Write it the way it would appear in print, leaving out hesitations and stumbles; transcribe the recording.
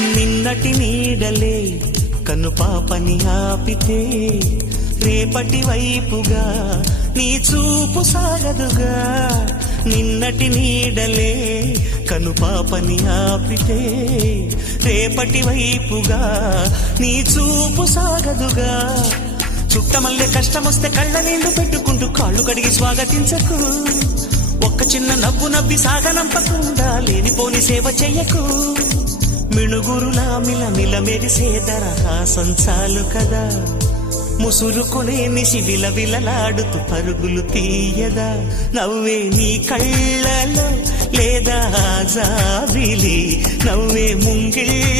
నిన్నటి నీడలే కనుపాపని ఆపితే రేపటి వైపుగా నీ చూపు సాగదుగా. నిన్నటి నీడలే కనుపాపని ఆపితే రేపటి వైపుగా నీ చూపు సాగదుగా. చుట్టమల్లె కష్టమొస్తే కళ్ళ నీళ్లు పెట్టుకుంటూ కాళ్ళు కడిగి స్వాగతించకు. ఒక్క చిన్న నవ్వు నవ్వి సాగనంపకుండా లేనిపోని సేవ చెయ్యకు. మిణుగురులా మిలమిల మెరిసే దరహాసం చాలు కదా. ముసురుకునే నిసి విలవిలలాడుతూ పరుగులు తీయదా. నవ్వే నీ కళ్ళలో లేదా జాబిలి, నవ్వే ముంగిళ్ళ